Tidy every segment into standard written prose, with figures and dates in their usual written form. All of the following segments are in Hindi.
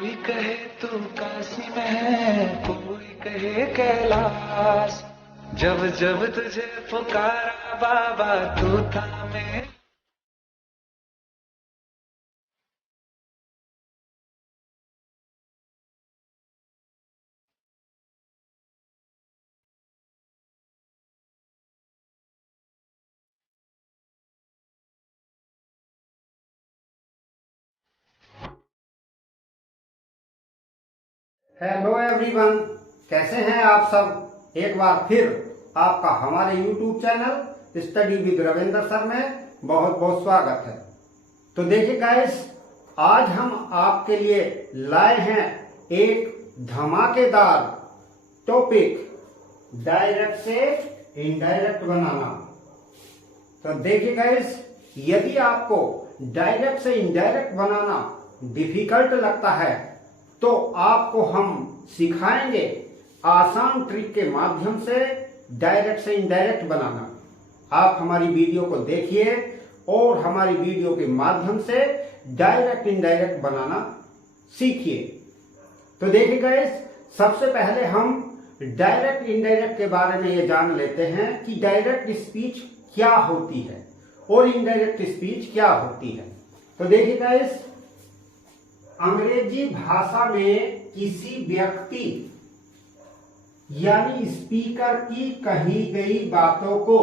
कोई कहे तू काशी में है, कोई कहे कैलाश। जब जब तुझे पुकारा बाबा तू थामे। हेलो एवरीवन, कैसे हैं आप सब। एक बार फिर आपका हमारे YouTube channel study with Ravindra sir में बहुत बहुत स्वागत है। तो देखिए गाइस, आज हम आपके लिए लाए हैं एक धमाकेदार टॉपिक, डायरेक्ट से इनडायरेक्ट बनाना। तो देखिए गाइस, यदि आपको डायरेक्ट से इनडायरेक्ट बनाना डिफिकल्ट लगता है तो आपको हम सिखाएंगे आसान ट्रिक के माध्यम से डायरेक्ट से इनडायरेक्ट बनाना। आप हमारी वीडियो को देखिए और हमारी वीडियो के माध्यम से डायरेक्ट इनडायरेक्ट बनाना सीखिए। तो देखिए गाइस, सबसे पहले हम डायरेक्ट इनडायरेक्ट के बारे में ये जान लेते हैं कि डायरेक्ट स्पीच क्या होती है और इनडायरेक्ट स्पीच क्या होती है। तो देखिए गाइस, अंग्रेजी भाषा में किसी व्यक्ति यानी स्पीकर की कही गई बातों को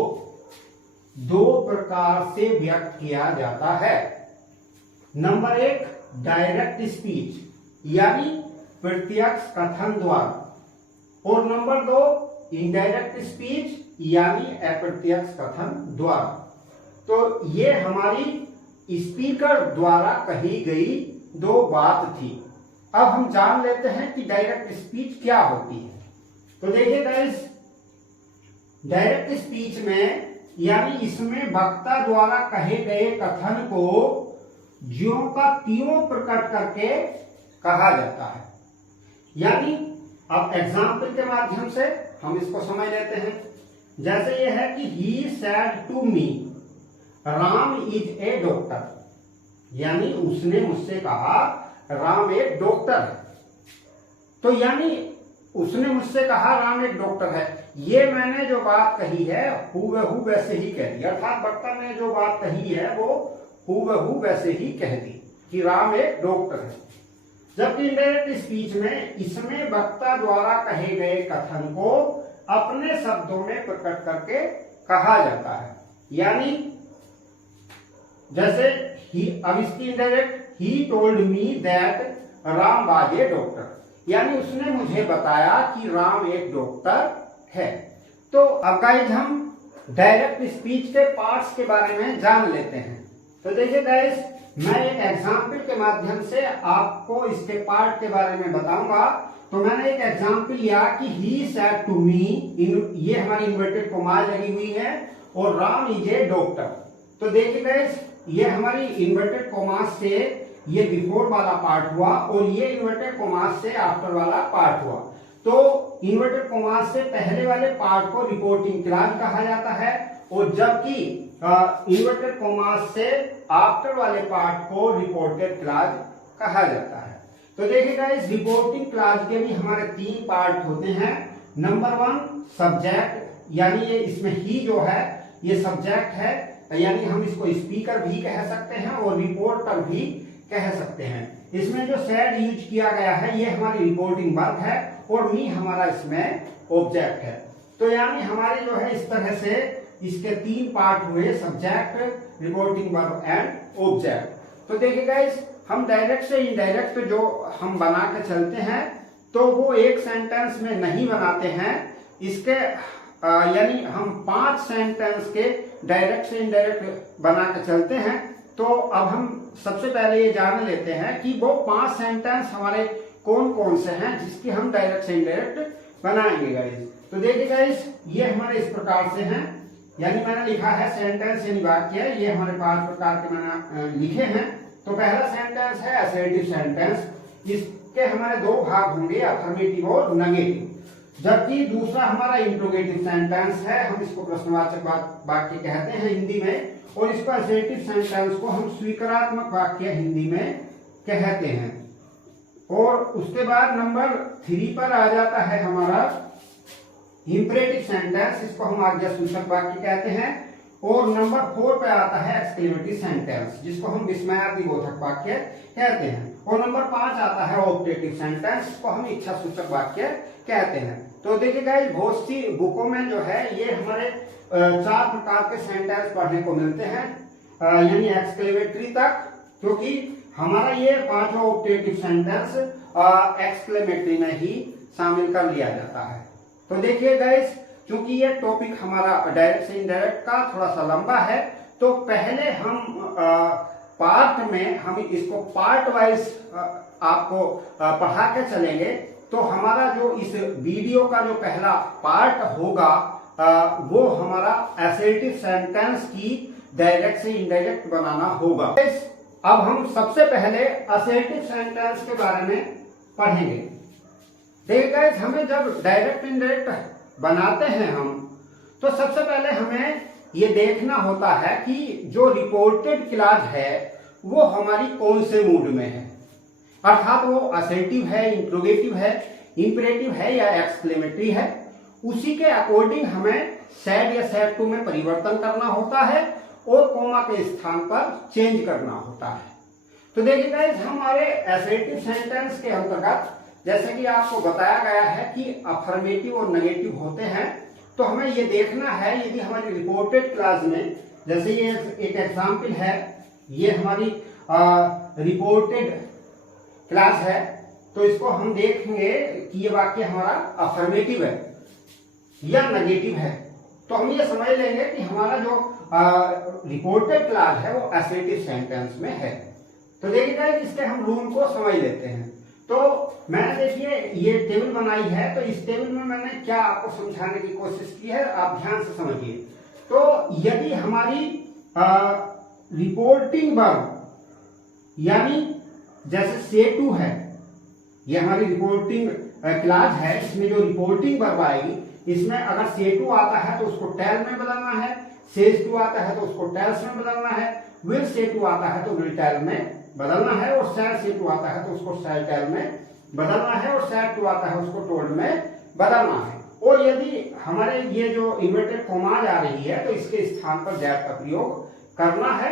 दो प्रकार से व्यक्त किया जाता है। नंबर एक, डायरेक्ट स्पीच यानी प्रत्यक्ष कथन द्वारा, और नंबर दो, इनडायरेक्ट स्पीच यानी अप्रत्यक्ष कथन द्वारा। तो ये हमारी स्पीकर द्वारा कही गई दो बात थी। अब हम जान लेते हैं कि डायरेक्ट स्पीच क्या होती है। तो देखिए गाइस, डायरेक्ट स्पीच में यानी इसमें वक्ता द्वारा कहे गए कथन को ज्यों का त्यों प्रकट करके कहा जाता है। यानी अब एग्जाम्पल के माध्यम से हम इसको समझ लेते हैं। जैसे ये है कि he said to me Ram is a doctor, यानी उसने मुझसे कहा राम एक डॉक्टर है। तो यानी उसने मुझसे कहा राम एक डॉक्टर है, ये मैंने जो बात कही है हूबहू वैसे ही कह दी, अर्थात वक्ता ने जो बात कही है वो हूबहू वैसे ही कह दी कि राम एक डॉक्टर है। जबकि इनडायरेक्ट स्पीच में इसमें वक्ता द्वारा कहे गए कथन को अपने शब्दों में प्रकट करके कहा जाता है। यानी जैसे अब इसकी indirect, he told me that Ram was a doctor, यानी उसने मुझे बताया कि राम एक डॉक्टर है। तो अब गाइस, हम डायरेक्ट स्पीच के पार्ट्स के बारे में जान लेते हैं। तो देखिए गाइस, मैं एक एग्जाम्पल के माध्यम से आपको इसके पार्ट के बारे में बताऊंगा। तो मैंने एक एग्जाम्पल लिया कि ही सेड टू मी, ये हमारी इन्वर्टेड कॉमास लगी हुई है, और राम इज ए डॉक्टर। तो देखिए गाइस, ये हमारी इन्वर्टेड कॉमास से ये बिफोर वाला पार्ट हुआ और ये इन्वर्टेड कॉमास से आफ्टर वाला पार्ट हुआ। तो इन्वर्टेड कॉमास से पहले वाले पार्ट को रिपोर्टिंग क्लॉज कहा जाता है, और जबकि इन्वर्टेड कॉमास से आफ्टर वाले पार्ट को रिपोर्टेड क्लॉज कहा जाता है। तो देखिएगा, इस रिपोर्टिंग क्लॉज के भी हमारे तीन पार्ट होते हैं। नंबर वन, सब्जेक्ट, यानी ये इसमें ही जो है ये सब्जेक्ट है, यानी हम इसको स्पीकर भी कह सकते हैं और रिपोर्टर भी कह सकते हैं। इसमें जो सेड यूज किया गया है ये हमारी रिपोर्टिंग वर्ब है और मी हमारा इसमें ऑब्जेक्ट है। तो यानी हमारे जो है इस तरह से इसके तीन पार्ट हुए, subject, reporting verb and object. तो देखिए गाइस, हम डायरेक्ट से इनडायरेक्ट जो हम बना के चलते हैं तो वो एक सेंटेंस में नहीं बनाते हैं। इसके यानी हम 5 सेंटेंस के डायरेक्ट से इनडायरेक्ट बना के चलते हैं। तो अब हम सबसे पहले ये जान लेते हैं कि वो 5 सेंटेंस हमारे कौन कौन से हैं जिसकी हम डायरेक्ट से इनडायरेक्ट बनाएंगे गाइस। तो देखिए गाइस, ये हमारे इस प्रकार से हैं, यानी मैंने लिखा है सेंटेंस यानी वाक्य, ये हमारे 5 प्रकार के मैंने लिखे हैं। तो पहला सेंटेंस है असर्टिव सेंटेंस, इसके हमारे 2 भाग होंगे, अफर्मेटिव और नेगेटिव। जबकि दूसरा हमारा इंट्रोगेटिव सेंटेंस है, हम इसको प्रश्नवाचक वाक्य कहते हैं हिंदी में, और इसको असर्टिव सेंटेंस को हम स्वीकारात्मक वाक्य हिंदी में कहते हैं। और उसके बाद नंबर 3 पर आ जाता है हमारा इंपरेटिव सेंटेंस, इसको हम आज्ञासूचक वाक्य कहते हैं। और नंबर 4 पे आता है एक्सक्लेमेटरी सेंटेंस, जिसको हम विस्मयादिबोधक वाक्य कहते हैं। और नंबर 5 आता है ऑप्टेटिव सेंटेंस, जिसको हम इच्छा सूचक वाक्य कहते हैं। तो देखिए गाइस, बहुत सी बुकों में जो है ये हमारे 4 प्रकार के सेंटेंस पढ़ने को मिलते हैं, यानी एक्सक्लेमेटरी तक, क्योंकि हमारा ये 5 ऑप्टेटिव सेंटेंस एक्सक्लेमेटरी में ही शामिल कर लिया जाता है। तो देखिए गाइस, क्योंकि ये टॉपिक हमारा डायरेक्ट से इनडायरेक्ट का थोड़ा सा लंबा है, तो पहले हम पार्ट में हम इसको पार्ट वाइज आपको पढ़ा के चलेंगे। तो हमारा जो इस वीडियो का जो पहला पार्ट होगा वो हमारा असर्टिव सेंटेंस की डायरेक्ट से इनडायरेक्ट बनाना होगा। अब हम सबसे पहले असर्टिव सेंटेंस के बारे में पढ़ेंगे। देखिए गाइस, हमें जब डायरेक्ट इनडायरेक्ट बनाते हैं हम, तो सबसे पहले हमें ये देखना होता है कि जो रिपोर्टेड क्लॉज है वो हमारी कौन से मूड में है, अर्थात वो असर्टिव है, इंट्रोगेटिव है, इंपरेटिव है या एक्सक्लेमेटरी है। उसी के अकॉर्डिंग हमें सैड या सैड टू में परिवर्तन करना होता है और कोमा के स्थान पर चेंज करना होता है। तो देखिए गाइस, हमारे असर्टिव सेंटेंस के अंतर्गत जैसे कि आपको बताया गया है कि अफर्मेटिव और नेगेटिव होते हैं, तो हमें ये देखना है यदि हमारी रिपोर्टेड क्लॉज में, जैसे ये एक एग्जांपल है, ये हमारी रिपोर्टेड क्लॉज है, तो इसको हम देखेंगे कि ये वाक्य हमारा अफर्मेटिव है या नेगेटिव है। तो हम ये समझ लेंगे कि हमारा जो रिपोर्टेड क्लॉज है वो असर्टिव सेंटेंस में है। तो देखिए इसके हम रूल को समझ लेते हैं। तो मैंने देखिए ये टेबल बनाई है, तो इस टेबल में मैंने क्या आपको समझाने की कोशिश की है, आप ध्यान से समझिए। तो यदि हमारी रिपोर्टिंग वर्ब यानी जैसे से टू है, ये हमारी रिपोर्टिंग क्लॉज है, इसमें जो रिपोर्टिंग वर्ब आएगी, इसमें अगर से टू आता है तो उसको टेल में बदलना है, सेज टू आता है तो उसको टेल्स में बदलना है, विल से टू आता है तो विल टेल में बदलना है, और सैड से टू आता है तो उसको सैड टेल में बदलना है, और सैड टू आता है उसको टोल्ड में बदलना है। और यदि हमारे ये जो इन्वर्टेड कॉमा आ रही है तो इसके स्थान पर दैट का प्रयोग करना है।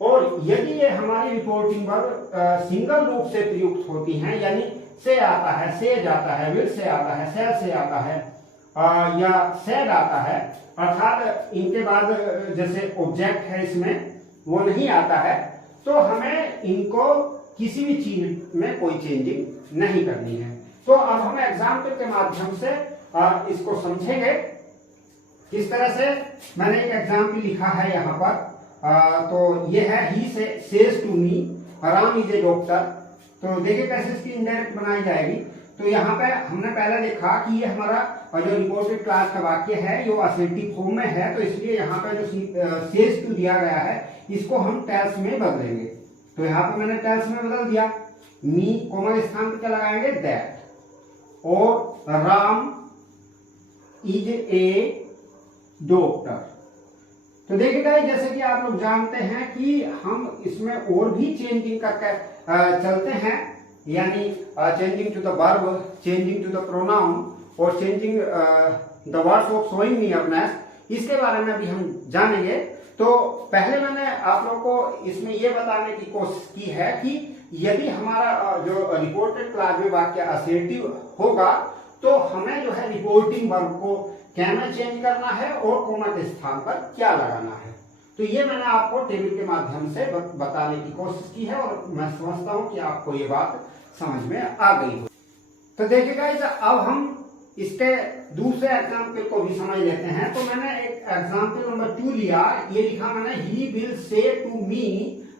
और यदि ये हमारी रिपोर्टिंग वर्ब सिंगल रूप से प्रयुक्त होती हैं, यानी से आता है, सेज आता है, विल से आता है, सेल से आता है या सैड आता है, अर्थात इनके बाद जैसे ऑब्जेक्ट है इसमें वो नहीं आता है, तो हमें इनको किसी भी चीज में कोई चेंजिंग नहीं करनी है। तो अब हम एग्जाम्पल के माध्यम से इसको समझेंगे। किस तरह से, मैंने एक एग्जाम्पल लिखा है यहाँ पर, तो ये है he says to me Ram is a doctor. तो देखिए कैसे इसकी इनडायरेक्ट बनाई जाएगी। तो यहाँ पे हमने पहले देखा कि ये हमारा जो रिपोर्टेड क्लॉज का वाक्य है ये असर्टिव फॉर्म में है, तो इसलिए यहाँ पे जो सेज टू दिया गया है इसको हम टेल्स में बदलेंगे। तो यहाँ पे मैंने टेल्स में बदल दिया, मी कोमा स्थान पर क्या लगाएंगे, दैट, और राम इज ए डॉक्टर। तो देखिएगा जैसे कि आप लोग जानते हैं कि हम इसमें और भी चेंजिंग करके चलते हैं, यानी changing to the verb, changing to the pronoun और changing the words of showing nearness, इसके बारे में भी हम जानेंगे। तो पहले मैंने आप लोगों को इसमें यह बताने की कोशिश की है कि यदि हमारा जो रिपोर्टेड क्लॉज में वाक्य असर्टिव होगा तो हमें जो है रिपोर्टिंग वर्ब को क्या में चेंज करना है और कोमा के स्थान पर क्या लगाना है। तो ये मैंने आपको टेबल के माध्यम से बताने की कोशिश की है और मैं समझता हूं कि आपको ये बात समझ में आ गई हो। तो देखिएगा अब हम इसके दूसरे एग्जाम्पल को भी समझ लेते हैं। तो मैंने एक एग्जाम्पल नंबर 2 लिया, ये लिखा मैंने he will say to me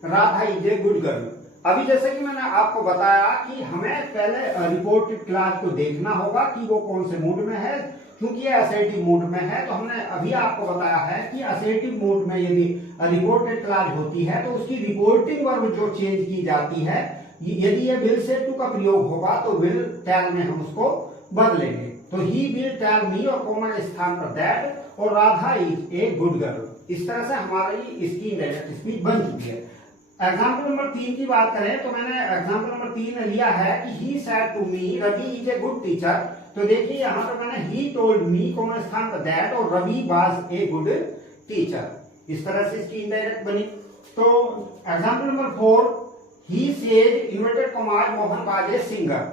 Radha is a good girl. अभी जैसे कि मैंने आपको बताया कि हमें पहले रिपोर्टेड क्लॉज को देखना होगा कि वो कौन से मूड में है, क्योंकि ये असर्टिव मूड में है। तो हमने अभी आपको बताया है कि असर्टिव मूड में यदि रिपोर्टेड क्लॉज होती है तो उसकी रिपोर्टिंग वर्ब जो चेंज की जाती है, यदि ये विल से टू का प्रयोग होगा तो विल टेल में हम उसको बदलेंगे। तो ही विल टेल मी और कोमा के स्थान पर दैट और Radha is a good girl. इस तरह से हमारी इसकी इनडायरेक्ट स्पीच बन चुकी है। एग्जाम्पल नंबर 3 की बात करें तो मैंने एग्जाम्पल नंबर 3 लिया है कि he said to me Ravi is a good teacher. तो देखिए यहाँ पर मैंने ही टोल्ड मी को स्थान पर दैट और Ravi was a good teacher. इस तरह से इसकी इनडायरेक्ट बनी। तो example number 4 he said inverted commas Mohan was a singer.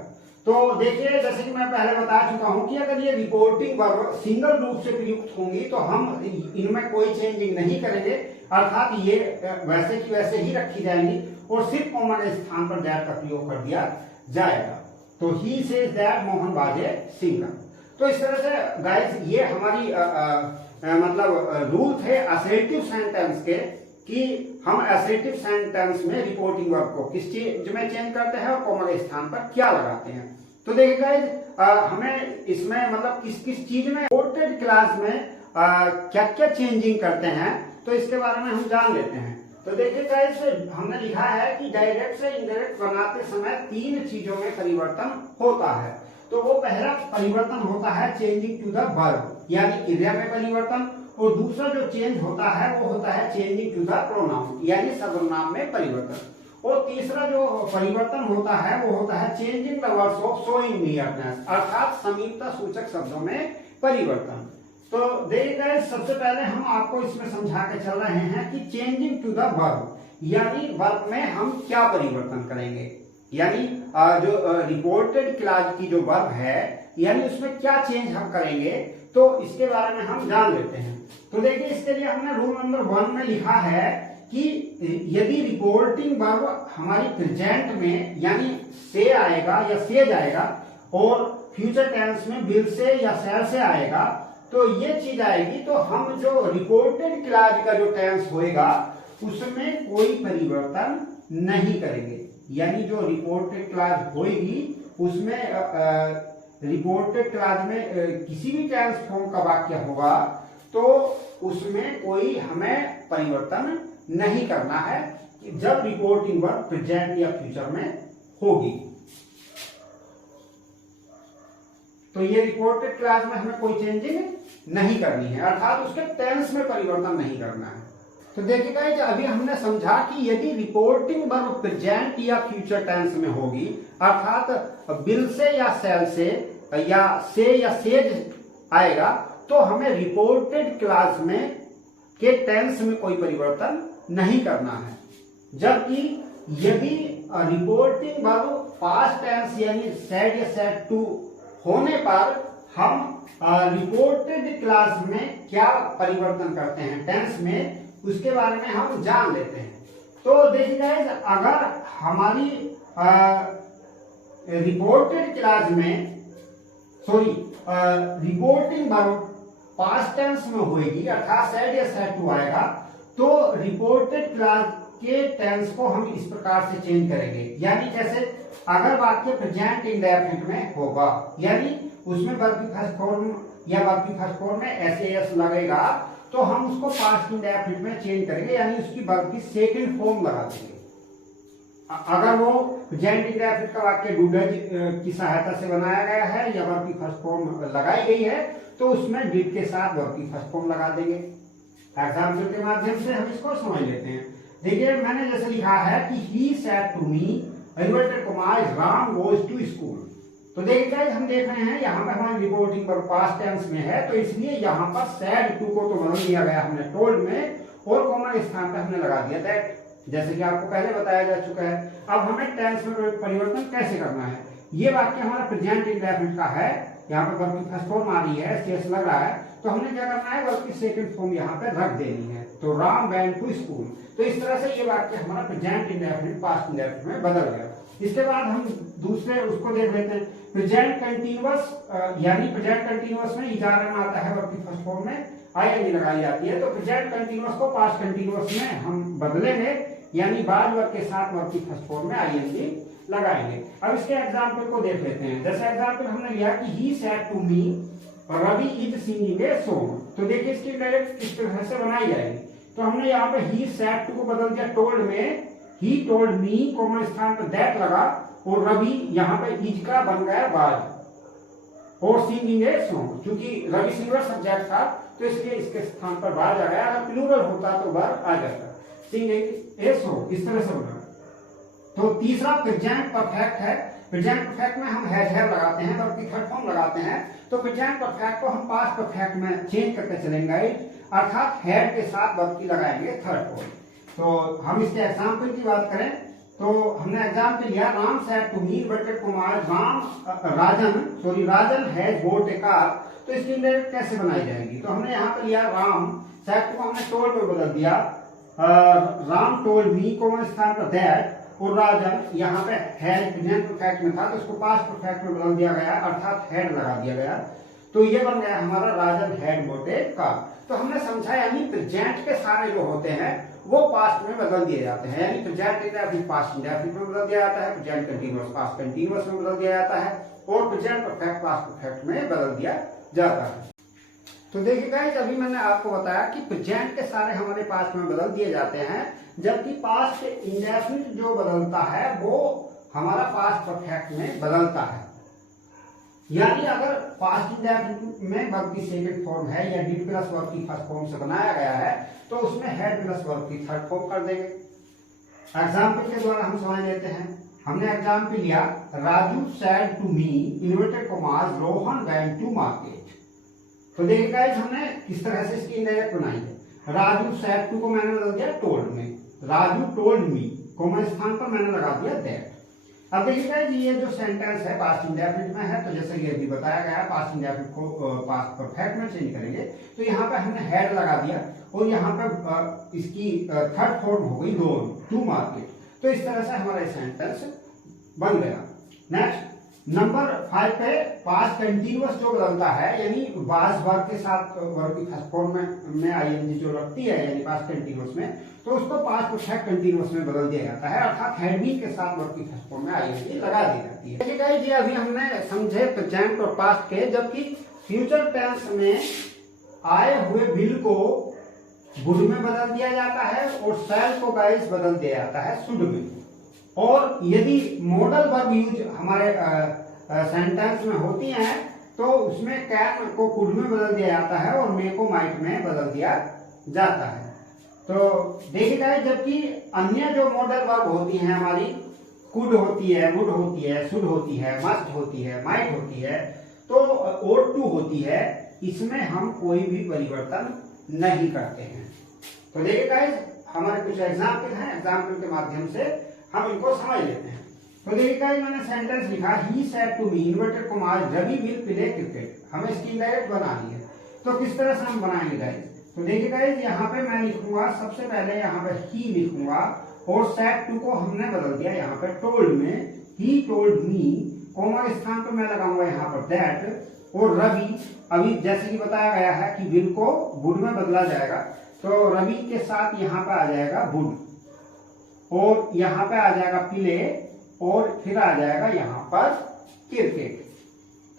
तो देखिए जैसे कि मैं पहले बता चुका हूं कि अगर ये रिपोर्टिंग वर्ब सिंगल रूप से प्रयुक्त होंगी तो हम इनमें कोई चेंजिंग नहीं करेंगे, अर्थात ये वैसे की वैसे ही रखी जाएंगी और सिर्फ कॉमा के स्थान पर दैट का प्रयोग कर दिया जाएगा। तो he says that Mohan was a singer. तो इस तरह से गाइस ये हमारी मतलब रूल थे असर्टिव सेंटेंस के कि हम असर्टिव सेंटेंस में रिपोर्टिंग वर्ब को किस चीज में चेंज करते हैं और कॉमा के स्थान पर क्या लगाते हैं। तो देखिए गाइस हमें इसमें मतलब किस किस चीज में रिपोर्टेड क्लास में क्या क्या चेंजिंग करते हैं तो इसके बारे में हम जान लेते हैं। तो देखिए गाइस हमने लिखा है कि डायरेक्ट से इनडायरेक्ट बनाते समय 3 चीजों में परिवर्तन होता है। तो वो पहला परिवर्तन होता है चेंजिंग टू द वर्ब यानी क्रिया में परिवर्तन, और दूसरा जो चेंज होता है वो होता है चेंजिंग टू द प्रोनाउन यानी सर्वनाम में परिवर्तन, और तीसरा जो परिवर्तन होता है वो होता है changing the words of showing nearness अर्थात समीपता सूचक शब्दों में परिवर्तन। तो देखिए सबसे पहले हम आपको इसमें समझा के चल रहे हैं कि चेंजिंग टू द वर्ब यानी वर्ब में हम क्या परिवर्तन करेंगे, यानी जो रिपोर्टेड क्लास की जो वर्ब है यानी उसमें क्या चेंज हम करेंगे तो इसके बारे में हम जान लेते हैं। तो देखिए इसके लिए हमने रूल नंबर 1 में लिखा है कि यदि रिपोर्टिंग वर्ब हमारी प्रेजेंट में यानी से आएगा या से जाएगा और फ्यूचर टेंस में विल से या शैल से आएगा तो ये चीज आएगी तो हम जो रिपोर्टेड क्लास का जो टेंस होएगा उसमें कोई परिवर्तन नहीं करेंगे, यानी जो रिपोर्टेड क्लास होएगी उसमें रिपोर्टेड क्लास में किसी भी टेंस फॉर्म का वाक्य होगा तो उसमें कोई हमें परिवर्तन नहीं करना है जब रिपोर्टिंग वर्ब प्रेजेंट या फ्यूचर में होगी। तो ये रिपोर्टेड क्लास में हमें कोई चेंजिंग नहीं करनी है अर्थात उसके टेंस में परिवर्तन नहीं करना है। तो देखिएगा अभी हमने समझा कि यदि रिपोर्टिंग वर्ब प्रेजेंट या फ्यूचर टेंस में होगी अर्थात विल से या शैल से या सेज आएगा तो हमें रिपोर्टेड क्लास में के टेंस में कोई परिवर्तन नहीं करना है, जबकि यदि रिपोर्टिंग वर्ब पास्ट टेंस यानी सेड या सेड टू होने पर हम रिपोर्टेड क्लास में क्या परिवर्तन करते हैं टेंस में उसके बारे में हम जान लेते हैं। तो देखिए अगर हमारी रिपोर्टेड क्लास में रिपोर्टिंग वर्ब पास्ट टेंस में होगी अर्थात सेड या सेड टू आएगा तो रिपोर्टेड क्लास के टेंस को हम इस प्रकार से चेंज करेंगे, यानी जैसे अगर वाक्य प्रेजेंट इंडेफिनिट में होगा यानी उसमें वर्ब की फर्स्ट फॉर्म या वर्ब की फर्स्ट फॉर्म में एस लगेगा तो हम उसको पास्ट इंडेफिनिट में चेंज करेंगे यानी उसकी वर्ब की सेकंड फॉर्म लगा देंगे। अगर वो प्रेजेंट इंडेफिनिट का वाक्य डूडज की सहायता से बनाया गया है या वर्ब की फर्स्ट फॉर्म लगाई गई है तो उसमें डिड के साथ वर्ब की फर्स्ट फॉर्म लगा देंगे। एग्जाम्पल के माध्यम से हम इसको समझ लेते हैं। देखिए मैंने जैसे लिखा है कि he said to me inverted commas Ram goes to school. तो देखिए हम देख रहे हैं यहाँ पे हमारी रिपोर्टिंग पर पास्ट टेंस में है तो इसलिए यहाँ पर सेड टू को तो बदल दिया गया हमने टोल्ड में और कॉमा के स्थान पर हमने लगा दिया दैट, जैसे कि आपको पहले बताया जा चुका है। अब हमें टेंस में परिवर्तन कैसे करना है, ये वाक्य हमारा प्रेजेंट इंडेफिनिट का है, यहाँ पर वर्ब की फर्स्ट फॉर्म आ रही है शेष लग रहा है तो हमने क्या करना है वर्ब की सेकंड फॉर्म यहाँ पे रख देनी है तो राम वेंट टू स्कूल। तो इस तरह से ये वाक्य हमारा प्रेजेंट इंडेफिनिट पास्ट इंडेफिनिट में बदल गया। इसके बाद हम दूसरे उसको देख लेते हैं प्रेजेंट कंटीन्यूअस यानी प्रेजेंट कंटीन्यूअस में इजारा में आता है वर्ब की फर्स्ट फॉर्म में आईएनजी लगाई जाती है तो प्रेजेंट कंटीन्यूअस को पास्ट कंटीन्यूअस में हम बदलेंगे यानी बाद वर्ब के साथ वर्ब की फर्स्ट फॉर्म में आईएनजी लगाएंगे। अब इसके एग्जाम्पल को देख लेते हैं। जैसे एग्जाम्पल हमने लिया कि he said to me Ravi is singing a song. तो देखिए इसकी डायरेक्ट किस तरह से बनाई जाएगी। तो हमने यहाँ पे ही सेड टू को बदल दिया टोल्ड में, ही टोल्ड मी कॉमा स्थान पर दैट लगा और रवि यहाँ पे इज का बन गया वाज और सिंगिंग ए सॉन्ग। चूंकि रवि सिंगुलर सब्जेक्ट था तो इसलिए इसके स्थान पर वाज आ गया, अगर प्लूरल होता तो वर्ब आ जाता सिंगिंग एसो, इस तरह से बना। तो तीसरा प्रेजेंट परफेक्ट है। प्रेजेंट परफेक्ट में हम हैज हैव लगाते हैं, वर्ब की थर्ड फॉर्म लगाते हैं। तो प्रेजेंट परफेक्ट को हम पास्ट परफेक्ट में चेंज करके चलेंगे, अर्थात हैड के साथ वर्ब की लगाएंगे थर्ड फॉर्म। तो हम इसके एग्जाम्पल की बात करें तो हमने एग्जाम्पल लिया, Ram said to me inverted commas Rajan has bought a car. तो इसकी इंडायरेक्ट कैसे बनाई जाएगी? तो हमने यहाँ पे लिया राम सेड को हमने टोल्ड में बदल दिया, राम टोल्ड मी को स्थान पर दैट, और राजन यहाँ पे हैड प्रेजेंट परफेक्ट में था तो इसको पास्ट परफेक्ट में बदल दिया गया, अर्थात हैड लगा दिया गया। तो ये बन गया हमारा राजन हैड बॉट ए कार। तो हमने समझा यानी प्रेजेंट के सारे जो होते हैं वो पास्ट में बदल दिए जाते हैं, यानी प्रेजेंट इंडेफिनिट पास्ट इंडेफिनिट में बदल दिया जाता है, प्रेजेंट कंटीन्यूअस पास्ट कंटीन्यूअस में बदल दिया जाता है, और प्रेजेंट परफेक्ट पास्ट परफेक्ट में बदल दिया जाता है। तो देखिए गाइस, अभी मैंने आपको बताया कि प्रेजेंट के सारे हमारे पास्ट में बदल दिए जाते हैं, जबकि पास्ट इंडेफिनिट जो बदलता है वो हमारा पास्ट परफेक्ट में बदलता है। यानी अगर पास्ट इंडेफिनिट में वर्ब की सेकंड फॉर्म है या डिड प्लस वर्ब की फर्स्ट फॉर्म से बनाया गया है तो उसमें हैड प्लस वर्ब की थर्ड फॉर्म कर देंगे। एग्जाम्पल के द्वारा हम समझ लेते हैं। हमने एग्जाम्पल लिया, Raju said to me inverted commas Rohan went to market. तो देखिए गाइस, हमने किस तरह से इसकी इंडायरेक्ट बनाई है। राजू सेड टू को मैंने बदल दिया टोल्ड में, राजू टोल्ड मी कॉमा स्थान पर मैंने लगा दिया दैट। अब देखिए गाइस, ये जो सेंटेंस है पास्ट इंडेफिनिट में है, तो जैसे ये अभी बताया गया है पास्ट इंडेफिनिट को पास्ट परफेक्ट में चेंज करेंगे, तो यहाँ पे हमने हैड लगा दिया और यहाँ पे इसकी थर्ड फॉर्म हो गई रोन टू मार्केट। तो इस तरह से हमारा सेंटेंस बन गया। नेक्स्ट नंबर 5 पे पास्ट कंटीन्यूअस जो बदलता है, यानी वाज वर्ब के साथ वर्ब की फर्स्ट फॉर्म में आईएनजी जो लगती है यानी पास्ट कंटीन्यूअस में, तो उसको पास्ट परफेक्ट कंटीन्यूअस में बदल दिया जाता है, अर्थात हैड बीन के साथ वर्ब की फर्स्ट फॉर्म में आईएनजी लगा दी जाती है। देखिए गाइस, ये अभी हमने समझे प्रेजेंट और पास्ट के, जबकि फ्यूचर टेंस में आए हुए विल को वुड में बदल दिया जाता है और शैल को गाइस बदल दिया जाता है शुड में। और यदि मॉडल वर्ब यूज हमारे सेंटेंस में होती हैं तो उसमें कैन को कुड में बदल दिया जाता है और मे को माइट में बदल दिया जाता है। तो देखिए गाइस, जबकि अन्य जो मॉडल वर्ब होती हैं हमारी, कुड होती है, वुड होती है, शुड होती है, मस्ट होती है, माइट होती है, तो ought to होती है, इसमें हम कोई भी परिवर्तन नहीं करते हैं। तो देखिए गाइस, हमारे कुछ एग्जाम्पल हैं, एग्जाम्पल के माध्यम से हम इनको समझ लेते हैं। तो देखिए गाइस, मैंने सेंटेंस लिखा, he said to me inverted commas Ravi will play cricket. हमें इसकी इंडायरेक्ट बनानी है, तो किस तरह से हम बनाएंगे गाइस? तो देखिए गाइस, यहाँ पे मैं लिखूंगा, सबसे पहले यहाँ पे ही लिखूंगा और सेड टू को हमने बदल दिया यहाँ पे टोल्ड में, ही टोल्ड मी, कॉमा स्थान पर मैं लगाऊंगा यहाँ पर दैट, और रवि, अभी जैसे कि बताया गया है कि विल को वुड में बदला जाएगा, तो रवि के साथ यहाँ पे आ जाएगा वुड, और यहाँ पे आ जाएगा प्ले, और फिर आ जाएगा यहाँ पर क्रिकेट।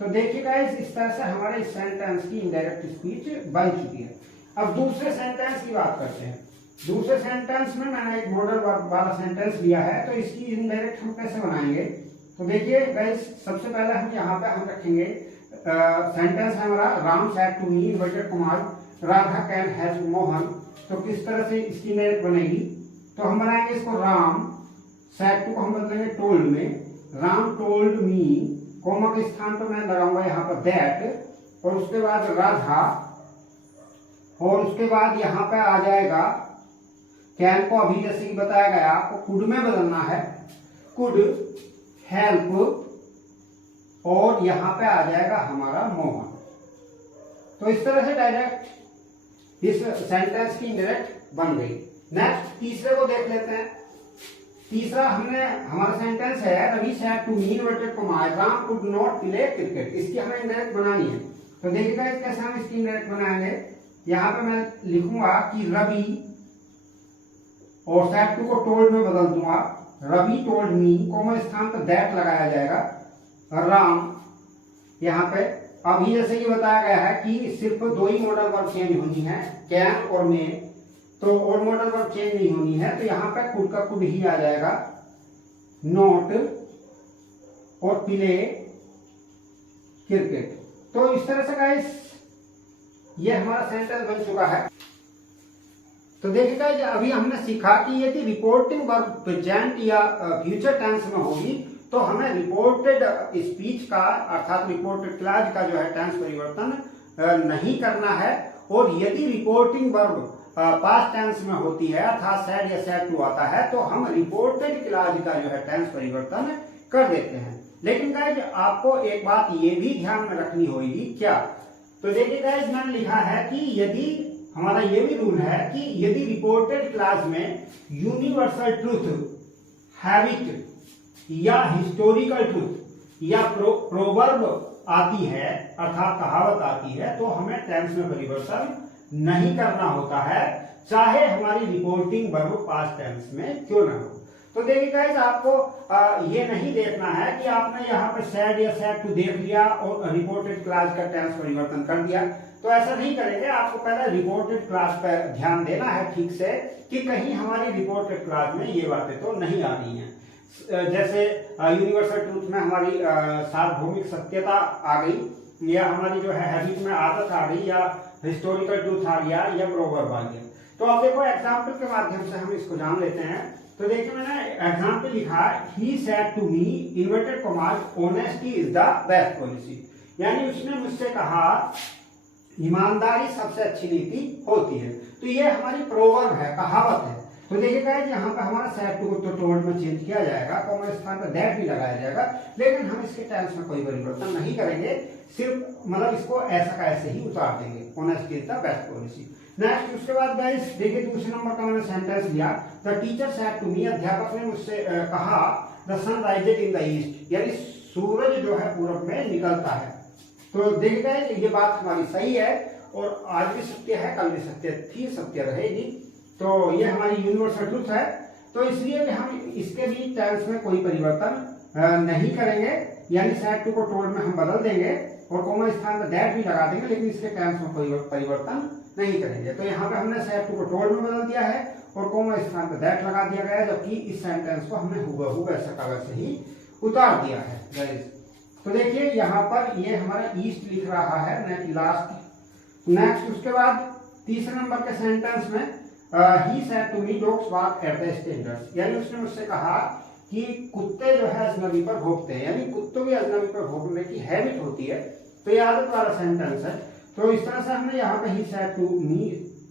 तो देखिए गाइस, इस तरह से हमारे इस सेंटेंस की इनडायरेक्ट स्पीच बन चुकी है। अब दूसरे सेंटेंस की बात करते हैं। दूसरे सेंटेंस में मैंने एक मॉडल वाला सेंटेंस लिया है, तो इसकी इनडायरेक्ट हम कैसे बनाएंगे? तो देखिए गाइस, सबसे पहले हम यहाँ पे हम रखेंगे सेंटेंस है हमारा, Ram said to me inverted commas Radha can has Mohan. तो किस तरह से इसकी इनडायरेक्ट बनेगी? तो हम बनाएंगे इसको, राम सेड टू को हम बदलेंगे टोल्ड में, राम टोल्ड मी, कॉमा के स्थान पर मैं लगाऊंगा यहाँ पर दैट, और उसके बाद राधा, और उसके बाद यहाँ पे आ जाएगा कैन को, अभी जैसे कि बताया गया आपको कुड में बदलना है, कुड हेल्प, और यहाँ पे आ जाएगा हमारा मोहन। तो इस तरह से डायरेक्ट इस सेंटेंस की इंडायरेक्ट बन गई। नेक्स्ट तीसरे को देख लेते हैं। तीसरा हमने हमारा सेंटेंस है, Ravi said to me inverted commas Ram could not play cricket. इसकी हमें इंडायरेक्ट बनानी है। तो देखिएगा कैसे हम इसकी इंडायरेक्ट बनाएंगे। यहाँ पे मैं लिखूंगा कि रवि, और सेड टू को टोल्ड में बदल दूंगा, रवि टोल्ड मी, कॉमा स्थान पर दैट लगाया जाएगा, राम यहाँ पे, अभी जैसे कि बताया गया है कि सिर्फ दो ही मॉडल वर्ब चेंज होनी है, कैन और मे, तो और मॉडल वर्ब चेंज नहीं होनी है, तो यहाँ पे कुड का कुड ही आ जाएगा, नॉट और प्ले क्रिकेट। तो इस तरह से गाइस ये हमारा सेंटेंस बन चुका है। तो देखिएगा अभी हमने सीखा कि यदि रिपोर्टिंग वर्ब प्रेजेंट या फ्यूचर टेंस में होगी तो हमें रिपोर्टेड स्पीच का अर्थात रिपोर्टेड क्लॉज का जो है टेंस परिवर्तन नहीं करना है। और यदि रिपोर्टिंग वर्ब पास्ट टेंस में होती है अर्थात सैड या सैड टू आता है तो हम रिपोर्टेड क्लॉज का जो है टेंस परिवर्तन कर देते हैं। लेकिन गाइज आपको एक बात ये भी ध्यान में रखनी होगी, क्या? तो देखिए गाइज मैंने लिखा है कि यदि हमारा ये भी रूल है कि यदि रिपोर्टेड क्लॉज में यूनिवर्सल ट्रूथ, हैबिट या हिस्टोरिकल ट्रूथ या प्रोवर्ब आती है अर्थात कहावत आती है तो हमें टेंस में परिवर्तन नहीं करना होता है, चाहे हमारी रिपोर्टिंग वर्ब पास्ट टेंस में क्यों ना हो। तो देखिए गाइस आपको ये नहीं देखना है कि आपने यहाँ पे सैड या सैड टू देख लिया और रिपोर्टेड क्लॉज का टेंस परिवर्तन कर दिया, तो ऐसा नहीं करेंगे। आपको पहले रिपोर्टेड क्लॉज पर ध्यान देना है ठीक से कि कहीं हमारी रिपोर्टेड क्लॉज में ये बातें तो नहीं आ रही हैं। जैसे यूनिवर्सल ट्रूथ में हमारी सार्वभौमिक सत्यता आ गई या हमारी जो है हैबिट में आदत आ गई या हिस्टोरिकल ट्रूथ आ गया या प्रोवर्ब आ गया। तो अब देखो एग्जाम्पल के माध्यम से हम इसको जान लेते हैं। तो देखिए मैंने एग्जाम्पल लिखा, he said to me inverted commas honesty is the best policy, यानी उसने मुझसे कहा ईमानदारी सबसे अच्छी नीति होती है। तो ये हमारी प्रोवर्ब है, कहावत है। तो देखिएगा यहाँ पे हमारा सेड टू को तो टोल्ड में चेंज किया जाएगा, कॉमा स्थान पर दैट भी लगाया जाएगा, लेकिन हम इसके टेंस में कोई परिवर्तन नहीं करेंगे, सिर्फ मतलब इसको ऐसा का ऐसे ही उतार देंगे, honesty is the best policy. Next उसके बाद गाइस देखिए दूसरे नंबर का मैंने सेंटेंस लिया, the teacher said to me, अध्यापक ने मुझसे कहा the sun rises in the east, यानी सूरज जो है पूरब में निकलता है। तो देखिएगा ये बात हमारी सही है और आज भी सत्य है, कल भी सत्य थी, सत्य रहेगी। तो ये हमारी यूनिवर्सल ट्रूथ है, तो इसलिए भी हम इसके भी टेंस में कोई परिवर्तन नहीं करेंगे, यानी सेड टू को टोल्ड में हम बदल देंगे और कॉमा स्थान पर दैट भी लगा देंगे, लेकिन इसके टेंस में कोई परिवर्तन नहीं करेंगे। तो यहाँ पे हमने सेड टू को टोल्ड में बदल दिया है और कॉमा स्थान पर दैट लगा दिया गया है, जबकि इस सेंटेंस को हमने हुबहू वैसा का वैसे ही उतार दिया है गाइस। तो देखिए यहाँ पर ये हमारा ईस्ट लिख रहा है लास्ट। नेक्स्ट उसके बाद तीसरे नंबर के सेंटेंस में he said to me dogs bark at the standards, यानी उसने मुझसे कहा कि कुत्ते जो है अजनबी पर भौंकते हैं, यानी कुत्तों की अजनबी पर भौंकने की हैबिट होती है। तो ये आदत वाला सेंटेंस है। तो इस तरह से हमने यहाँ पे he said to me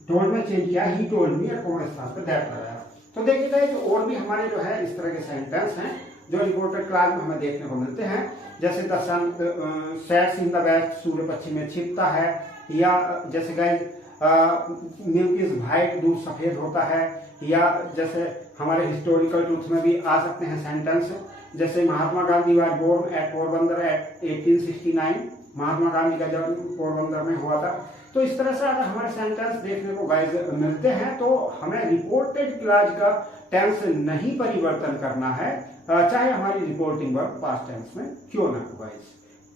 told में चेंज किया, ही टोल्ड मी और कॉमा स्थान पे दैट लगाया। तो देखिएगा जो और भी हमारे जो है इस तरह के सेंटेंस हैं जो रिपोर्टेड क्लॉज में हमें देखने को मिलते हैं, जैसे the sun sets in the west, सूर्य पश्चिम में छिपता है, या जैसे गाइस मिल्क इज व्हाइट, दूध सफेद होता है, या जैसे हमारे हिस्टोरिकल ट्रूथ में भी आ सकते हैं सेंटेंस, जैसे Mahatma Gandhi was born at Porbandar at 1869, Mahatma Gandhi का जन्म पोरबंदर में हुआ था। तो इस तरह से अगर हमारे सेंटेंस देखने को गाइस मिलते हैं तो हमें रिपोर्टेड क्लॉज का टेंस नहीं परिवर्तन करना है, चाहे हमारी रिपोर्टिंग वर्ब पास्ट टेंस में क्यों ना हो गाइस।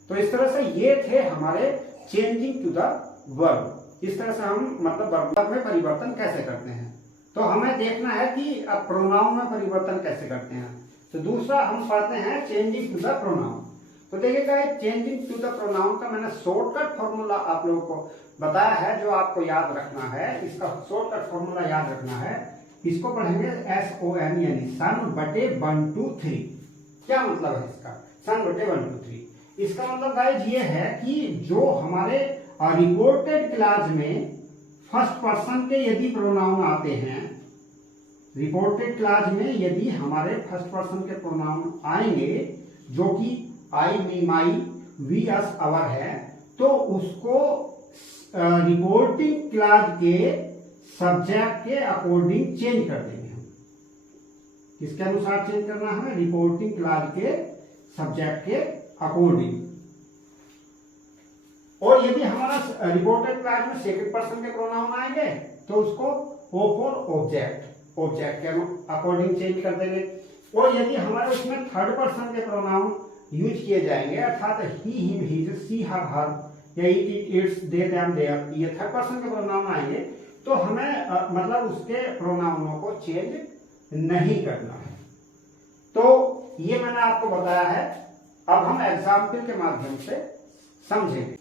तो इस तरह से ये थे हमारे चेंजिंग टू द वर्ब। इस तरह से हम मतलब वर्ब में परिवर्तन कैसे करते हैं। तो हमें देखना है कि अब प्रोनाउन में परिवर्तन कैसे करते हैं। तो दूसरा हम पढ़ते हैं चेंजिंग टू द प्रोनाउन। तो देखिएगा चेंजिंग टू द प्रोनाउन का मैंने शॉर्टकट फॉर्मूला आप लोगों को बताया है, जो आपको याद रखना है। इसका शॉर्टकट फॉर्मूला याद रखना है, इसको पढ़ेंगे SON, यानी सन बटे 1 2 3। क्या मतलब है इसका, सन बटे 1 2 3? इसका मतलब गाइस ये है कि जो हमारे रिपोर्टेड क्लॉज में फर्स्ट पर्सन के यदि प्रोनाउन आते हैं, रिपोर्टेड क्लॉज में यदि हमारे फर्स्ट पर्सन के प्रोनाउन आएंगे जो कि आई, मी, माई, वी, अस, अवर है, तो उसको रिपोर्टिंग क्लॉज के सब्जेक्ट के अकॉर्डिंग चेंज कर देंगे हम। किसके अनुसार चेंज करना है? रिपोर्टिंग क्लॉज के सब्जेक्ट के अकॉर्डिंग। और यदि हमारा रिपोर्टेड क्लॉज में सेकंड पर्सन के प्रोनाउन आएंगे तो उसको O फॉर ऑब्जेक्ट, ऑब्जेक्ट के अकॉर्डिंग चेंज कर देंगे। और यदि हमारे उसमें थर्ड पर्सन के प्रोनाउन यूज किए जाएंगे, अर्थात he, him, his, she, her, या it, its, they, them, there, ये थर्ड पर्सन के प्रोनाउन आएंगे, तो हमें मतलब उसके प्रोनाउनों को चेंज नहीं करना है। तो ये मैंने आपको बताया है। अब हम एग्जाम्पल के माध्यम से समझेंगे।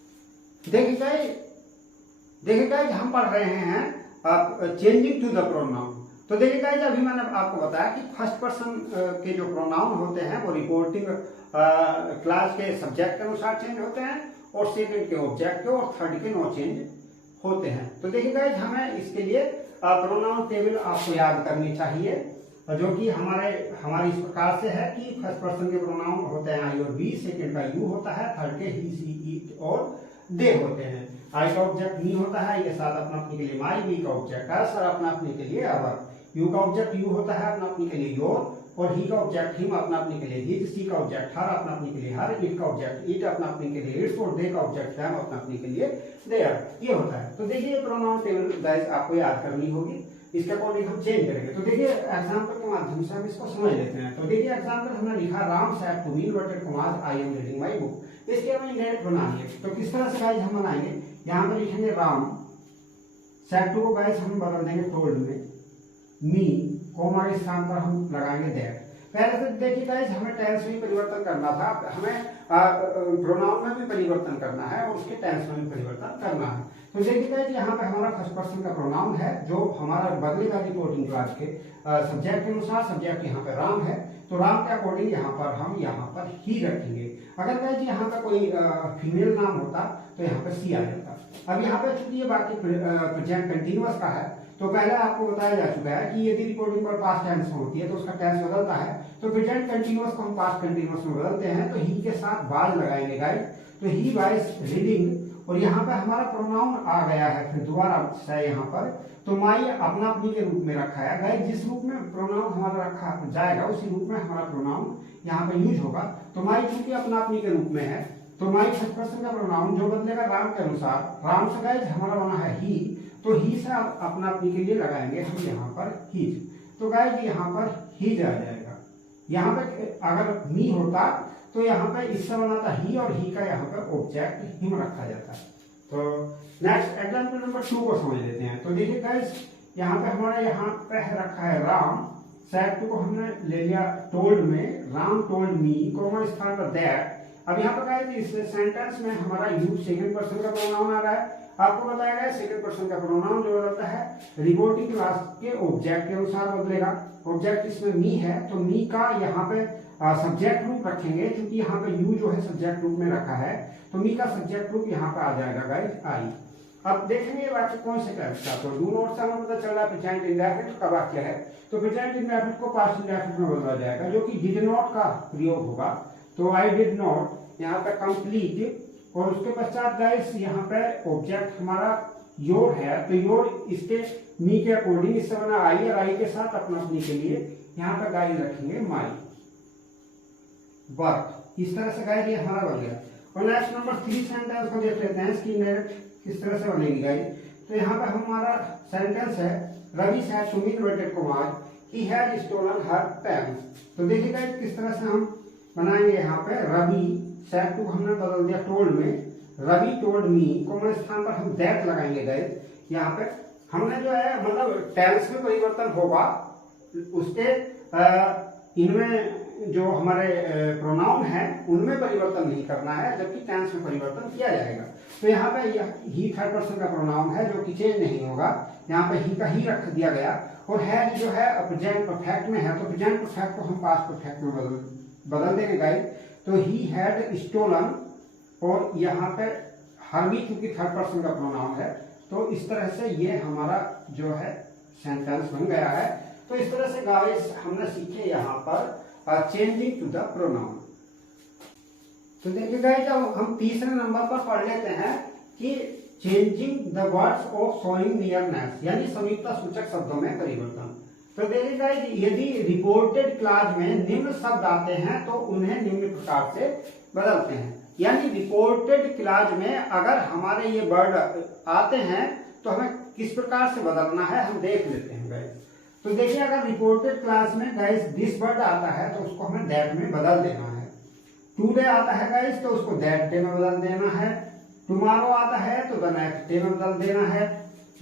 देखिएगा हम पढ़ रहे हैं चेंजिंग टू द प्रोनाउन। तो देखिए गाइस, अभी मैंने आपको बताया कि फर्स्ट पर्सन के जो प्रोनाउन होते हैं वो रिपोर्टिंग क्लास के सब्जेक्ट के अनुसार चेंज होते हैं, और सेकंड के ऑब्जेक्ट के, और थर्ड के नो चेंज होते हैं। तो देखिए गाइस, हमें इसके लिए प्रोनाउन टेबल आपको याद करनी चाहिए, जो कि हमारी इस प्रकार से है कि फर्स्ट पर्सन के प्रोनाउन होते हैं आई और बी, सेकंड का यू होता है, थर्ड के ही, सी, इट और दे होते हैं। आई का ऑब्जेक्ट मी होता है, ये साथ अपना अपने के लिए माई, बी का ऑब्जेक्ट है सर अपना अपने के लिए अवर, यू का ऑब्जेक्ट यू होता है अपना अपने के लिए योर, और ही का ऑब्जेक्ट हिम अपना अपने के लिए हिज, सी का ऑब्जेक्ट हर अपना अपने के लिए हर, इट का ऑब्जेक्ट इट अपना अपने के लिए इट्स, और दे का ऑब्जेक्ट देम अपना अपने के लिए देयर, ये होता है। तो देखिए प्रोनाउन टेबल गाइस आपको याद करनी होगी, इसके अकॉर्डिंग हम चेंज करेंगे। तो देखिए एग्जांपल के माध्यम से हम इसको समझ लेते हैं। तो देखिए एग्जांपल हमने लिखा Ram said to me inverted commas I am reading my book, इसके हमें इंडायरेक्ट बनानी है। तो किस तरह से गाइस हम बनाएंगे, यहाँ पे लिखेंगे राम सेड टू को गाइस हम बदल देंगे टोल्ड में, मी कोमा के स्थान पर हम लगाएंगे दैट। पहले से देखिए गाइस, हमें टेंस में परिवर्तन करना था, हमें प्रोनाउन में भी परिवर्तन करना है और उसके टेंस में भी परिवर्तन करना है। तो देखिए गाइस, यहाँ पे हमारा फर्स्ट पर्सन का प्रोनाउन है जो हमारा बदलेगा रिपोर्टिंग क्लास के सब्जेक्ट के अनुसार। सब्जेक्ट यहाँ पे राम है, तो राम के अकॉर्डिंग यहाँ पर हम यहाँ पर ही रखेंगे। अगर गाइस यहाँ का कोई फीमेल नाम होता तो यहाँ पे सी आ जाता। अब यहाँ पे चूंकि ये बाकी प्रेजेंट कंटिन्यूअस का है, तो पहले आपको बताया जा चुका है कि यदि रिपोर्टिंग पर पास्ट टेंस में होती है तो उसका टेंस बदलता है। तो प्रेजेंट कंटिन्यूअस को हम पास्ट कंटिन्यूअस में बदलते हैं, तो ही के साथ बाज लगाएंगे गाइस, तो ही वाइज रीडिंग, और यहाँ पे हमारा प्रोनाउन आ गया है फिर दोबारा से यहाँ पर, तो माई अपना अपनी के रूप में रखा है गाइस। जिस रूप में प्रोनाउन हमारा रखा जाएगा उसी रूप में हमारा प्रोनाउन यहाँ पे यूज होगा। तो माई चूंकि अपना अपनी के रूप में है, तो माई फर्स्ट पर्सन का प्रोनाउन जो बदलेगा राम के अनुसार, राम से गाइस हमारा बना है ही, तो ही से अपना अपनी के लिए लगाएंगे हम यहाँ पर हीज, तो गाइस यहाँ पर हीज आ जाएगा। यहाँ पे अगर मी होता तो यहाँ पे इससे बना था ही, और ही का यहाँ पे ऑब्जेक्ट हिम रखा जाता है। तो नेक्स्ट एग्जांपल नंबर 2 को समझ लेते हैं। तो देखिए गाइस, यहाँ पे हमारा यहाँ पे रखा है राम सेड टू को हमने ले लिया टोल्ड में, राम टोल्ड मी कोमा स्थान पर दैट। अब यहाँ पर गाइस इस सेंटेंस में हमारा यूज सेकंड पर्सन का प्रोनाउन आ रहा है। आपको बताया गया सेकंड पर्सन का प्रोनाउन जो बदलता है रिपोर्टिंग क्लास के ऑब्जेक्ट के अनुसार बदलेगा। ऑब्जेक्ट इसमें मी है, तो मी का यहाँ पे सब्जेक्ट रूप रखेंगे, क्योंकि यहाँ पे यू जो है सब्जेक्ट रूप में रखा है, तो मी का सब्जेक्ट रूप यहाँ पे आ जाएगा गाइस आई। अब देखेंगे ये वाक्य कौन से टाइप का, तो डू नॉट से हमें पता चल रहा है प्रेजेंट इंडेफिनिट का वाक्य है, तो प्रेजेंट इंडेफिनिट को पास्ट इंडेफिनिट में बदला जाएगा, जो कि डिड नॉट का प्रयोग होगा। तो आई डिड नॉट यहाँ पे कंप्लीट, और उसके पश्चात गाइस यहाँ पे ऑब्जेक्ट हमारा योर है, तो योर इसके मी के अकॉर्डिंग इससे बना आई, और आई के साथ अपना अपनी के लिए यहाँ पे गाइस रखेंगे माई वर्क। इस तरह से गाइस ये हमारा बन गया। और नेक्स्ट नंबर 3 सेंटेंस को देख लेते हैं, इसकी इनडायरेक्ट किस तरह से बनेगी गाइस। तो यहाँ पे हमारा सेंटेंस है Ravi said to me inverted commas he had stolen her pen. तो देखिए गाइस किस तरह से हम बनाएंगे, यहाँ पे रवि सेड टू हमने बदल दिया टोल्ड में, रवि टोल्ड मी कोमा स्थान पर हम दैट लगाएंगे गाइस। यहाँ पे हमने जो है मतलब टेंस में परिवर्तन होगा, उसके इनमें जो हमारे प्रोनाउन है उनमें परिवर्तन नहीं करना है, जबकि टेंस में परिवर्तन किया जाएगा। तो यहाँ पे ही थर्ड पर्सन का प्रोनाउन है जो कि चेंज नहीं होगा, यहाँ पे ही का ही रख दिया गया, और है जो है प्रेजेंट परफेक्ट में है, तो प्रेजेंट परफेक्ट को हम पास्ट परफेक्ट में बदल देंगे गाइस। तो ही हैड स्टोलन, और यहाँ पे हर भी चूंकि थर्ड पर्सन का प्रोनाउन है, तो इस तरह से ये हमारा जो है सेंटेंस बन गया है। तो इस तरह से गाइस हमने सीखे यहाँ पर चेंजिंग टू द प्रोनाउन। तो देखिए गाइस, अब हम तीसरे नंबर पर पढ़ लेते हैं कि changing the words of showing nearness, यानी समीपता सूचक शब्दों में परिवर्तन। तो देखिए गाइस, यदि रिपोर्टेड क्लास में निम्न शब्द आते हैं तो उन्हें निम्न प्रकार से बदलते हैं। यानी रिपोर्टेड क्लास में अगर हमारे ये वर्ड आते हैं तो हमें किस प्रकार से बदलना है हम देख लेते हैं गाइस। तो देखिए, अगर रिपोर्टेड क्लास में गाइस दिस वर्ड आता है तो उसको हमें दैट में बदल देना है। टुडे आता है गाइस तो उसको दैट डे में बदल देना है। टुमारो आता है तो द नेक्स्ट डे में बदल देना है।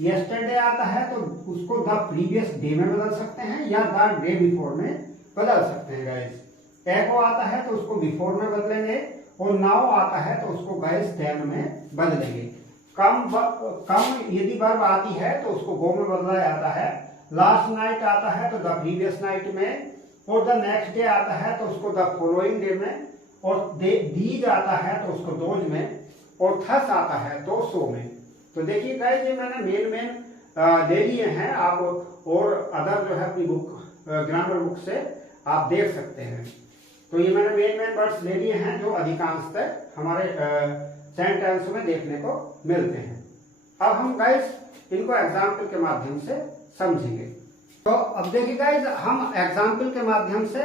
यस्टरडे आता है तो उसको द प्रीवियस डे में बदल सकते हैं, या द डे बिफोर में बदल सकते हैं गाइस। एको आता है तो उसको बिफोर में बदलेंगे, और नाउ आता है तो उसको गाइस देन में बदलेंगे। कम यदि वर्ब आती है तो उसको गो में बदला जाता है। लास्ट नाइट आता है तो द प्रीवियस नाइट में, और द नेक्स्ट डे आता है तो उसको द फॉलोइंग डे में, और दीज आता है तो उसको दोज में, और थस आता है तो सो में। तो देखिए गाइस ये मैंने मेन ले लिए हैं, आप और अदर जो है अपनी बुक ग्रामर बुक से आप देख सकते हैं। तो ये मैंने मेन वर्ड्स ले लिए हैं जो अधिकांशतः हमारे सेंटेंस में देखने को मिलते हैं। अब हम गाइस इनको एग्जाम्पल के माध्यम से समझेंगे। तो अब देखिए गाइस हम एग्जाम्पल के माध्यम से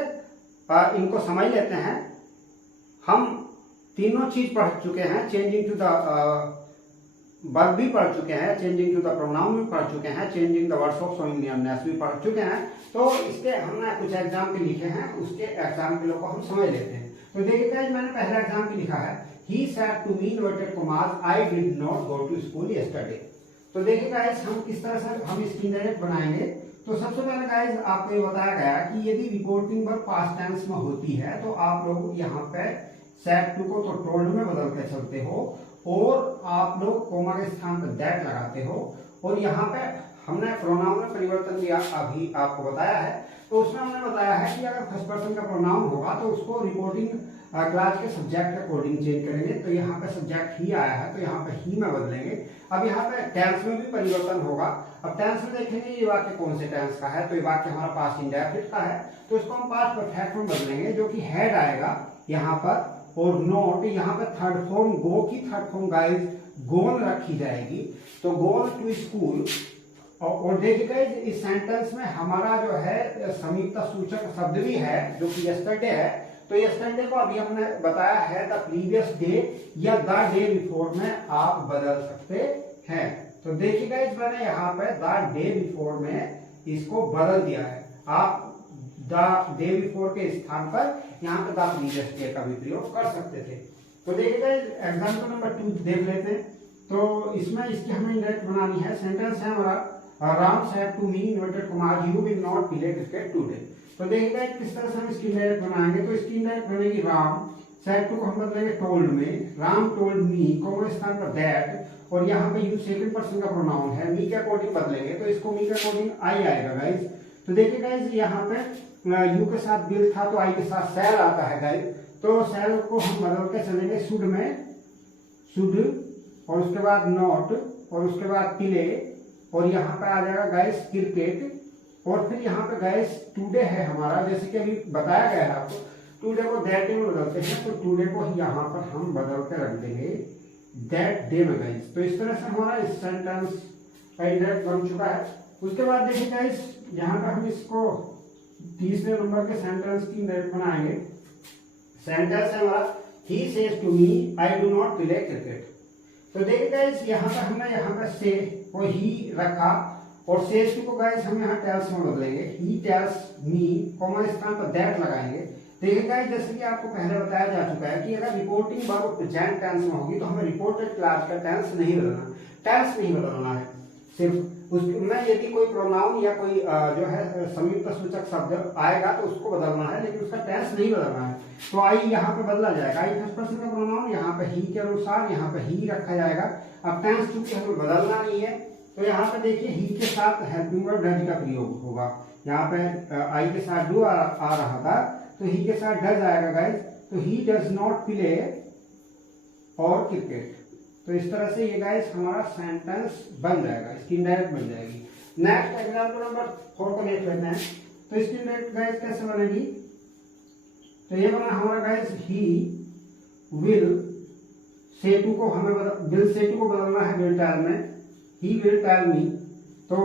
इनको समझ लेते हैं। हम तीनों चीज पढ़ चुके हैं, चेंजिंग टू द वर्ब भी पढ़ चुके हैं, चेंजिंग टू द प्रोनाउन भी पढ़ चुके हैं, changing the words of showing nearness भी पढ़ चुके हैं। तो इसके हमने कुछ एग्जाम्पल लिखे हैं, उसके एग्जाम्पलों को हम समझ लेते हैं। तो देखिए गाइस मैंने पहला एग्जाम्पल लिखा है, he said to me inverted commas I did not go to school yesterday। तो देखिए गाइस हम किस तरह से हम इसकी इनडायरेक्ट बनाएंगे। तो सबसे पहले गाइस आपको ये बताया गया कि यदि रिपोर्टिंग वर्ब पास्ट टेंस में होती है तो आप लोग यहाँ पे said to को तो told में बदल के चलते हो, और आप लोग कोमा के स्थान पर दैट लगाते हो, और यहाँ पे हमने प्रोनाउन में परिवर्तन दिया अभी आपको बताया है। तो उसमें हमने बताया है कि अगर फर्स्ट पर्सन का प्रोनाउन होगा तो उसको रिपोर्टिंग क्लास के सब्जेक्ट के अकॉर्डिंग चेंज करेंगे। तो यहाँ पे सब्जेक्ट ही आया है तो यहाँ पे ही में बदलेंगे। अब यहाँ पे टेंस में भी परिवर्तन होगा। अब टेंस में देखेंगे ये वाक्य कौन से टेंस का है, तो ये वाक्य हमारा पास्ट इंडेफिनिट का है, तो इसको हम पास्ट परफेक्ट में बदलेंगे, जो कि हैड आएगा यहाँ पर, और नॉट यहाँ पे थर्ड फॉर्म, गो की थर्ड फॉर्म गाइस गोन रखी जाएगी, तो गोन टू स्कूल। और देखिए गाइस इस सेंटेंस में हमारा जो है संयुक्ता सूचक शब्द भी है जो कि यस्टरडे है। तो यस्टरडे को अभी हमने बताया है द प्रीवियस डे या द डे बिफोर में आप बदल सकते हैं। तो देखिए गाइस मैंने यहाँ पे द डे बिफोर में इसको बदल दिया है। आप द डे बिफोर के स्थान पर यहाँ पे द प्रीवियस डे का भी प्रयोग कर सकते थे। तो देखिए गाइस एग्जाम्पल नंबर 2 देख लेते हैं। तो इसमें इसकी हमें इंडायरेक्ट बनानी है। सेंटेंस है हमारा, Ram said to me inverted commas you will not play cricket today. तो देखिए किस तरह से हम इसकी इंडायरेक्ट बनाएंगे। तो इसकी इंडायरेक्ट बनेगी राम, सेड टू को हम बदलेंगे टोल्ड में, राम टोल्ड मी, कोमा स्थान पर दैट, और यहाँ पे यू सेकंड पर्सन का प्रोनाउन है, मी के अकॉर्डिंग बदलेंगे तो इसको मी के अकॉर्डिंग आई आएगा गाइस। तो देखिए गाइस यहाँ पे यू के साथ बिल था तो आई के साथ सेल आता है गाइस। तो सेल को हम बदल के चलेंगे शुड में, शुड, और उसके बाद नॉट, और उसके बाद प्ले, और यहाँ पे आ जाएगा गाइस क्रिकेट, और फिर यहाँ पे गाइस टुडे है हमारा, जैसे कि अभी बताया गया है आपको, टुडे को दैट डे में बदलते हैं, तो टुडे को यहाँ पर हम बदल के रख देंगे दैट डे में गाइस। तो इस तरह से हमारा इस सेंटेंस का इंडायरेक्ट बन चुका है। उसके बाद देखिए गाइस यहाँ पर हम इसको तीसरे नंबर के सेंटेंस की इंडायरेक्ट बनाएंगे। सेंटेंस है हमारा, he says to me I do not play cricket। तो देखिए गाइस यहाँ पर हमने यहाँ पर से और ही रखा, और सेज को गाइस हम यहाँ टेल्स में बदलेंगे, ही टेल्स मी, कॉमा स्थान पर दैट लगाएंगे। देखिए गाइस जैसे कि आपको पहले बताया जा चुका है कि अगर रिपोर्टिंग वर्ब प्रेजेंट टेंस में होगी तो हमें रिपोर्टेड क्लास का टेंस नहीं बदलना, टेंस नहीं बदलना है। सिर्फ उसमें यदि कोई प्रोनाउन या कोई जो है संयुक्त सूचक शब्द आएगा तो उसको बदलना है, लेकिन उसका टेंस नहीं बदलना है। तो आई यहाँ पे बदला जाएगा, आई फर्स्ट पर्सन का प्रोनाउन यहाँ पे ही के अनुसार यहाँ पे ही रखा जाएगा। अब टेंस चूंकि हमें बदलना नहीं है तो यहाँ पे देखिए ही के साथ हेल्पिंग वर्ब डज का प्रयोग होगा। यहाँ पे आई के साथ डू आ रहा था तो ही के साथ डज आएगा गाइस। तो ही डज नॉट प्ले और क्रिकेट। तो इस तरह से ये गाइस हमारा सेंटेंस बन जाएगा, इसकी इंडायरेक्ट बन जाएगी। नेक्स्ट एग्जांपल नंबर 4 को देख लेते हैं। तो इसकी इंडायरेक्ट गाइस कैसे बनेगी। तो ये बना हमारा guys he will say to को हमें विल से टू को बदलना है विल टेल में, ही विल टेल मी। तो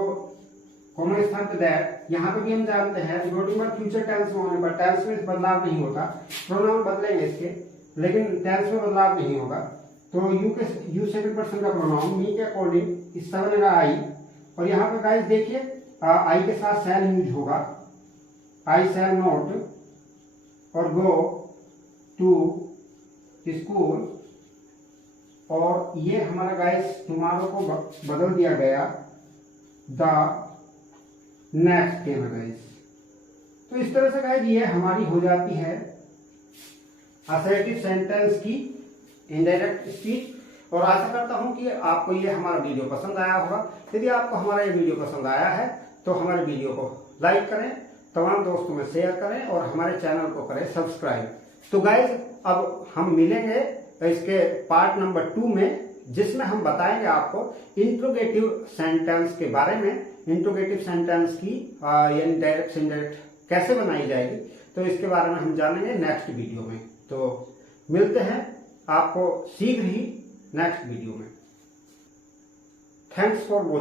कॉमन स्थान पे दैट, यहाँ पे भी हम जानते हैं रिपोर्टिंग वर्ब फ्यूचर टेंस में होने पर टेंस में बदलाव नहीं होता, प्रोनाउन बदलेंगे इसके लेकिन टेंस में बदलाव नहीं होगा। तो यू सेकंड पर्सन का प्रोनाउन मी के अकॉर्डिंग इसका बनेगा आई, और यहाँ पे गाइस देखिए आई के साथ शैल यूज होगा, आई शैल नॉट, और गो टू स्कूल, और ये हमारा गाइस टुमारो को बदल दिया गया द नेक्स्ट डे में गाइस। तो इस तरह से गाइस ये हमारी हो जाती है असर्टिव सेंटेंस की इनडायरेक्ट स्पीच। और आशा करता हूं कि आपको ये हमारा वीडियो पसंद आया होगा। यदि आपको हमारा ये वीडियो पसंद आया है तो हमारे वीडियो को लाइक करें, तमाम दोस्तों में शेयर करें और हमारे चैनल को करें सब्सक्राइब। तो गाइज अब हम मिलेंगे इसके पार्ट नंबर 2 में, जिसमें हम बताएंगे आपको इंट्रोगेटिव सेंटेंस के बारे में। इंट्रोगेटिव सेंटेंस की यानी डायरेक्ट इनडायरेक्ट कैसे बनाई जाएगी, तो इसके बारे में हम जानेंगे नेक्स्ट वीडियो में। तो मिलते हैं आपको शीघ्र ही नेक्स्ट वीडियो में। Thanks for watching.